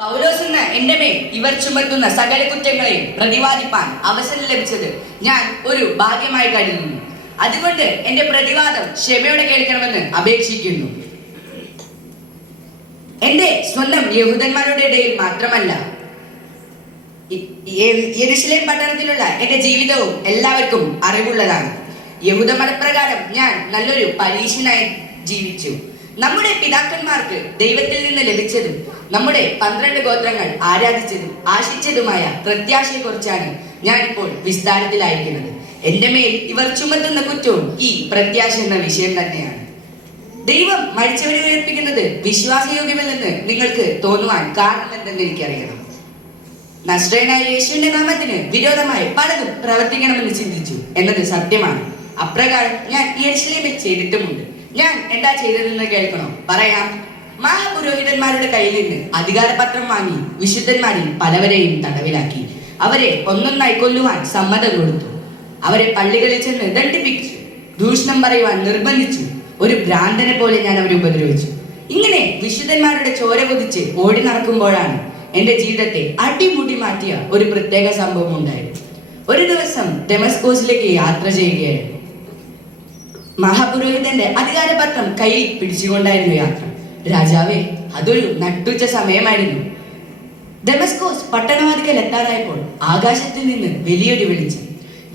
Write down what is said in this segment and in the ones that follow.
പൗലോസ് എന്ന എന്റെ മേൽ ഇവർ ചുമത്തുന്ന സകല കുറ്റങ്ങളെയും പ്രതിവാദിപ്പാൻ അവസരം ലഭിച്ചത് ഞാൻ ഒരു ഭാഗ്യമായി കരുതുന്നു. അതുകൊണ്ട് എന്റെ പ്രതിവാദം ക്ഷമയോടെ കേൾക്കണമെന്ന് അപേക്ഷിക്കുന്നു. എന്റെ സ്വന്തം യഹൂദന്മാരുടെ ഇടയിൽ മാത്രമല്ല, യെരുശലേം പട്ടണത്തിലുള്ള എന്റെ ജീവിതവും എല്ലാവർക്കും അറിവുള്ളതാണ്. യഹൂദ മതപ്രകാരം ഞാൻ നല്ലൊരു പരീക്ഷനായി ജീവിച്ചു. നമ്മുടെ പിതാക്കന്മാർക്ക് ദൈവത്തിൽ നിന്ന് ലഭിച്ചതും നമ്മുടെ 12 ഗോത്രങ്ങൾ ആരാധിച്ചതും ആശിച്ചതുമായ പ്രത്യാശയെക്കുറിച്ചാണ് ഞാൻ ഇപ്പോൾ വിസ്താരത്തിലായിരിക്കുന്നത്. എന്റെ മേൽ ഇവർ ചുമത്തുന്ന കുറ്റവും ഈ പ്രത്യാശ എന്ന വിഷയം തന്നെയാണ്. ദൈവം മരിച്ചവരെ ഉയർപ്പിക്കുന്നത് വിശ്വാസയോഗ്യമല്ലെന്ന് നിങ്ങൾക്ക് തോന്നുവാൻ കാരണം എന്തെന്ന് എനിക്കറിയണം. നസ്രയനായ യേശുവിന്റെ നാമത്തിന് വിരോധമായി പലതും പ്രവർത്തിക്കണമെന്ന് ചിന്തിച്ചു എന്നത് സത്യമാണ്. അപ്രകാരം ഞാൻ യെരുശലേമിൽ ചെയ്തിട്ടുമുണ്ട്. ഞാൻ എന്താ ചെയ്തതെന്ന് കേൾക്കണോ? പറയാം. മഹാപുരോഹിതന്മാരുടെ കയ്യിൽ നിന്ന് അധികാരപത്രം വാങ്ങി വിശുദ്ധന്മാരിൽ പലവരെയും തടവിലാക്കി. അവരെ ഒന്നൊന്നായി കൊല്ലുവാൻ സമ്മതം കൊടുത്തു. അവരെ പള്ളികളിൽ ചെന്ന് ദണ്ഡിപ്പിച്ചു. ദൂഷണം പറയുവാൻ നിർബന്ധിച്ചു. ഒരു ഭ്രാന്തനെ പോലെ ഞാൻ അവരെ ഉപദ്രവിച്ചു. ഇങ്ങനെ വിശുദ്ധന്മാരുടെ ചോര കൊതിച്ച് ഓടി നടക്കുമ്പോഴാണ് എന്റെ ജീവിതത്തെ അടിമുടി മാറ്റിയ ഒരു പ്രത്യേക സംഭവം ഉണ്ടായത്. ഒരു ദിവസം ഡെമസ്കോസിലേക്ക് യാത്ര ചെയ്യുകയായിരുന്നു. മഹാപുരോഹിതന്റെ അധികാരപത്രം കയ്യിൽ പിടിച്ചുകൊണ്ടായിരുന്നു യാത്ര. രാജാവേ, അതൊരു നട്ടുച്ച സമയമായിരുന്നു. ഡെമസ്കോസ് പട്ടണവാതിക്കൽ എത്താറായപ്പോൾ ആകാശത്തിൽ നിന്ന് വലിയൊരു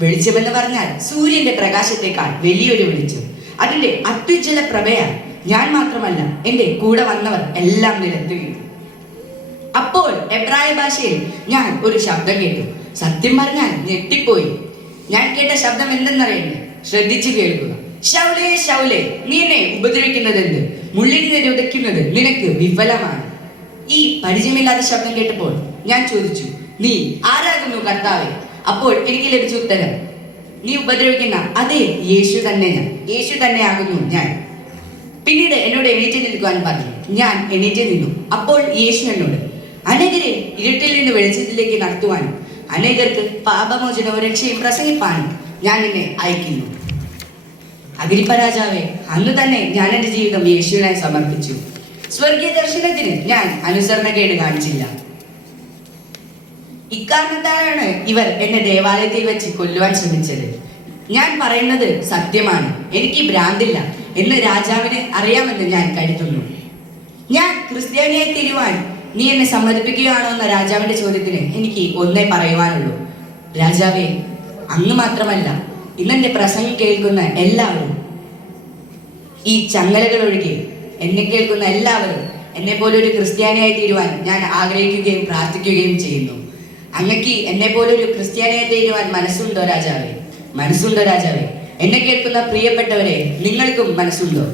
വെളിച്ചമെന്ന് പറഞ്ഞാൽ സൂര്യന്റെ പ്രകാശത്തെക്കാൾ വലിയൊരു വെളിച്ചം. അതിന്റെ അത്യുജ്വല പ്രഭയാൽ ഞാൻ മാത്രമല്ല, എന്റെ കൂടെ വന്നവർ എല്ലാം നിലത്ത് വീണു. അപ്പോൾ എബ്രായ ഭാഷയിൽ ഞാൻ ഒരു ശബ്ദം കേട്ടു. സത്യം പറഞ്ഞാൽ ഞെട്ടിപ്പോയി. ഞാൻ കേട്ട ശബ്ദം എന്തെന്നറിയണ്ടേ? ശ്രദ്ധിച്ചു കേൾക്കുക. ശൗലേ, ശൗലേ, നീ എന്നെ ഉപദ്രവിക്കുന്നത് എന്ത്? മുള്ളിനെ ഉദയ്ക്കുന്നത് നിനക്ക് വിഫലമാണ്. ഈ പരിചയമില്ലാത്ത ശബ്ദം കേട്ടപ്പോൾ ഞാൻ ചോദിച്ചു, നീ ആരാകുന്നു കർത്താവേ? അപ്പോൾ എനിക്ക് ലഭിച്ച ഉത്തരം, നീ ഉപദ്രവിക്കുന്ന അതേ യേശു തന്നെയാകുന്നു ഞാൻ. പിന്നീട് എന്നോട് എണീറ്റ് നിൽക്കുവാൻ പറഞ്ഞു. ഞാൻ എണീറ്റ് നിന്നു. അപ്പോൾ യേശു എന്നോട്, അനേകരെ ഇരുട്ടിൽ നിന്ന് വെളിച്ചത്തിലേക്ക് നടത്തുവാനും അനേകർക്ക് പാപമോചനവും രക്ഷയും പ്രസംഗിപ്പാനും ഞാൻ നിന്നെ അയക്കുന്നു. അഗ്രിപ്പ രാജാവേ, അന്ന് തന്നെ ഞാൻ എൻ്റെ ജീവിതം യേശുവിനായി സമർപ്പിച്ചു. സ്വർഗീയ ദർശനത്തിന് ഞാൻ അനുസരണക്കേട് കാണിച്ചില്ല. ഇക്കാരണത്താലാണ് ഇവർ എന്നെ ദേവാലയത്തിൽ വെച്ച് കൊല്ലുവാൻ ശ്രമിച്ചത്. ഞാൻ പറയുന്നത് സത്യമാണ്, എനിക്ക് ഭ്രാന്തില്ല എന്ന് രാജാവിന് അറിയാമെന്ന് ഞാൻ കരുതുന്നു. ഞാൻ ക്രിസ്ത്യാനിയായി തീരുവാൻ നീ എന്നെ സമ്മതിപ്പിക്കുകയാണോ എന്ന രാജാവിന്റെ ചോദ്യത്തിന് എനിക്ക് ഒന്നേ പറയുവാനുള്ളൂ. രാജാവേ, അങ്ങ് മാത്രമല്ല, ഇന്നെന്റെ പ്രസംഗം കേൾക്കുന്ന എല്ലാവരും, ഈ ചങ്ങലകൾ ഒഴികെ എന്നെ കേൾക്കുന്ന എല്ലാവരും എന്നെ പോലെ ഒരു ക്രിസ്ത്യാനിയായി തീരുവാൻ ഞാൻ ആഗ്രഹിക്കുകയും പ്രാർത്ഥിക്കുകയും ചെയ്യുന്നു. അങ്ങക്ക് എന്നെ പോലെ ഒരു ക്രിസ്ത്യാനിയായി തീരുവാൻ മനസ്സുണ്ടോ രാജാവേ? എന്നെ കേൾക്കുന്ന പ്രിയപ്പെട്ടവരെ, നിങ്ങൾക്കും മനസ്സുണ്ടോ?